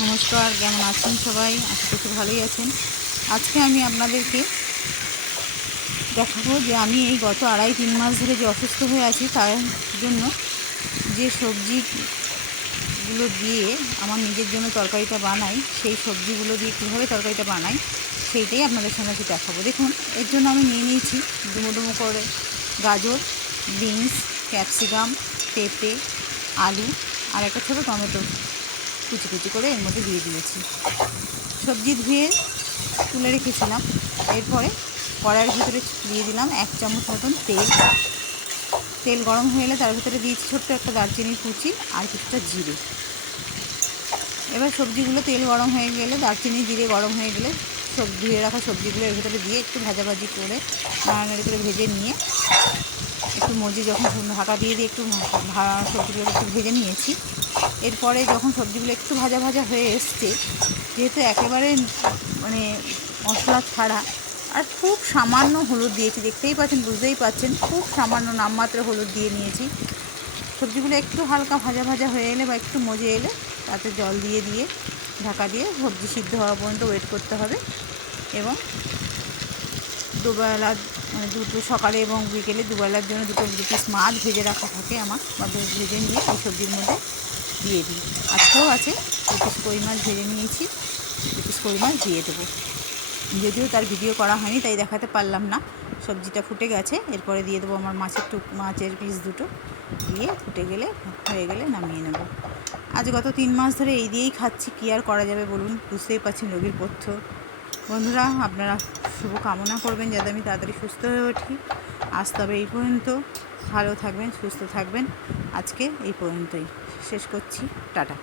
নমস্কার, কেমন আছেন সবাই? আশা করছি ভালোই আছেন। আজকে আমি আপনাদেরকে দেখাবো যে আমি এই গত 2.5-3 মাস ধরে যে অসুস্থ হয়ে আছি, তার জন্য যে সবজিগুলো দিয়ে আমার নিজের জন্য তরকারিটা বানাই, সেই সবজিগুলো দিয়ে কীভাবে তরকারিটা বানাই সেইটাই আপনাদের সঙ্গে আজকে দেখাবো। দেখুন, এর জন্য আমি নিয়ে নিয়েছি ডুমো ডুমো করে গাজর, বিনস, ক্যাপসিকাম, পেঁপে, আলু আর একটা ছোটো টমেটো কুচি কুচি করে এর মধ্যে দিয়ে দিয়েছি। সবজি ধুয়ে তুলে রেখেছিলাম। এরপরে কড়াইয়ের ভিতরে দিয়ে দিলাম 1 চামচ মতন তেল গরম হয়ে এলে তার ভিতরে দিয়েছি ছোট্ট একটা দারচিনির কুচি আর কিছুটা জিরে। এবার সবজিগুলো তেল গরম হয়ে গেলে, দারচিনি জিরে গরম হয়ে গেলে ধুয়ে রাখা সবজিগুলো এর ভিতরে দিয়ে একটু ভাজাভাজি করে নাড়ানাড়ি করে ভেজে নিয়ে একটু মজি যখন ঢাকা দিয়ে একটু সবজিগুলো একটু ভেজে নিয়েছি। এরপরে যখন সবজিগুলো একটু ভাজা ভাজা হয়ে এসছে, যেহেতু একেবারে মশলা ছাড়া আর খুব সামান্য হলুদ দিয়েছি, দেখতেই পাচ্ছেন, বুঝতেই পাচ্ছেন, খুব সামান্য নামমাত্র হলুদ দিয়ে নিয়েছি। সবজিগুলো একটু হালকা ভাজা ভাজা হয়ে এলে বা একটু মজে এলে তাতে জল দিয়ে ঢাকা দিয়ে সবজি সিদ্ধ হওয়া পর্যন্ত ওয়েট করতে হবে। এবং দুবেলা দুটো সকালে এবং বিকেলে দুবেলার জন্য দু পিস মাছ ভেজে রাখা থাকে আমার, বা ভেজে নিয়ে এই সবজির মধ্যে দিয়ে দিই। আজকেও আছে 2 পিস কই মাছ ভেজে নিয়েছি, 2 পিস কই মাছ দিয়ে দেবো। যদিও তার ভিডিও করা হয়নি তাই দেখাতে পারলাম না। সবজিটা ফুটে গেছে, এরপরে দিয়ে দেবো আমার মাছের পিস দুটো দিয়ে হয়ে গেলে নামিয়ে নেব। আজ গত 3 মাস ধরে এই দিয়েই খাচ্ছি, কী আর করা যাবে বলুন? বুঝতেই পারছেন রোগীর পথ্য। বন্ধুরা, আপনারা শুভ কামনা করবেন যাতে আমি তাড়াতাড়ি সুস্থ হয়ে উঠি। আজ তবে এই পর্যন্ত। ভালো থাকবেন, সুস্থ থাকবেন। আজকে এই পর্যন্তই শেষ করছি। টাটা।